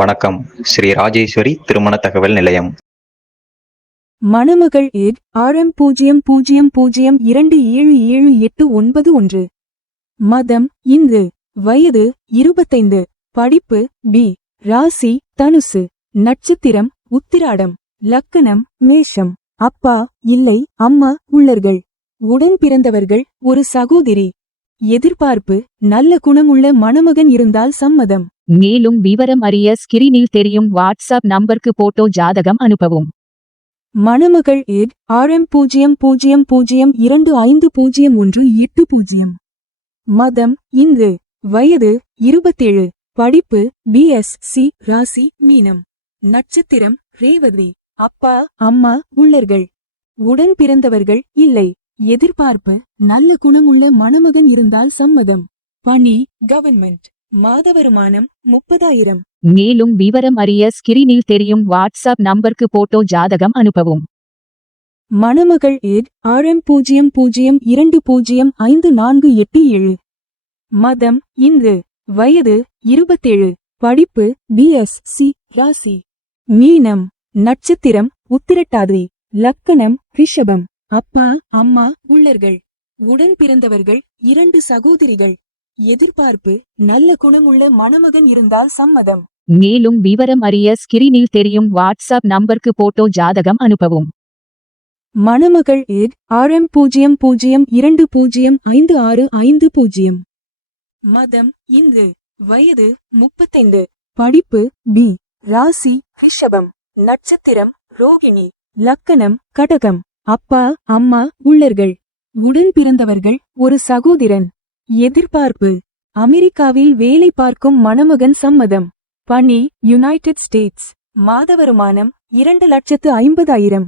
வணக்கம். ஸ்ரீ ராஜேஸ்வரி திருமண தகவல் நிலையம். மணமகள் ஏட் RM0002777891. மதம் இந்து. வயது 25. படிப்பு பி. ராசி தனுசு. நட்சத்திரம் உத்திராடம். லக்கணம் மேஷம். அப்பா இல்லை, அம்மா உள்ளர்கள். உடன் பிறந்தவர்கள் ஒரு சகோதரி. எதிர்பார்ப்பு நல்ல குணமுள்ள மணமகன் இருந்தால் சம்மதம். மேலும் விவரம் அறிய ஸ்கிரீனில் தெரியும் வாட்ஸ்அப் நம்பருக்கு போட்டோ ஜாதகம் அனுப்பவும். மணமகள் ஏட் RM00250180. மதம் இந்து. வயது 27. படிப்பு BSc. ராசி மீனம். நட்சத்திரம் ரேவதி. அப்பா அம்மா உள்ளர்கள். உடன் பிறந்தவர்கள் இல்லை. எதிர்பார்ப்பு நல்ல குணமுள்ள மணமகன் இருந்தால் சம்மதம். பணி கவர்மெண்ட். மாத வருமானம் 30,000. மேலும் விவரம் அறிய ஸ்கிரீனில் தெரியும் வாட்ஸ்அப் நம்பருக்கு போட்டோ ஜாதகம் அனுப்பவும். மணமகள் ஏட் RM00205487. மதம் இந்து. வயது 27. படிப்பு BSc. ராசி மீனம். நட்சத்திரம் உத்திரட்டாதி. லக்கணம் ரிஷபம். அப்பா அம்மா உள்ளர்கள். உடன் பிறந்தவர்கள் 2 சகோதரிகள். எதிர்பார்ப்பு நல்ல குணமுள்ள மணமகன் இருந்தால் சம்மதம். மேலும் விவரம் அறிய ஸ்கிரீனில் தெரியும் வாட்ஸ்அப் நம்பருக்கு போட்டோ ஜாதகம் அனுப்பவும். மணமகள் ஏட் RM00205650. மதம் இந்து. வயது 35. படிப்பு பி. ராசி ரிஷபம். நட்சத்திரம் ரோகிணி. லக்கணம் கடகம். அப்பா அம்மா உள்ளர்கள். உடன் பிறந்தவர்கள் ஒரு சகோதரன். எதிர்பார்ப்பு அமெரிக்காவில் வேலை பார்க்கும் மணமகன் சம்மதம். பணி யுனைடெட் ஸ்டேட்ஸ். மாத வருமானம் 2,50,000.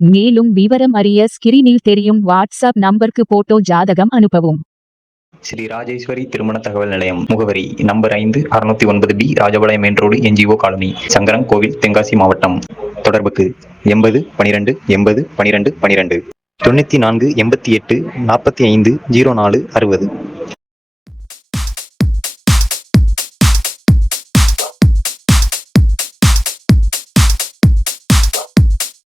மேலும் விவரம் அறிய ஸ்கிரீனில் தெரியும் வாட்ஸ்அப் நம்பருக்கு போட்டோ ஜாதகம் அனுப்பவும். ஸ்ரீ ராஜேஸ்வரி திருமண தகவல் நிலையம். முகவரி number 5 609B Rajapalayam main road, NGO colony, Sankaran கோவில், தென்காசி மாவட்டம். தொடர்புக்கு 80 12 80 12 12 94 88 45 04 60.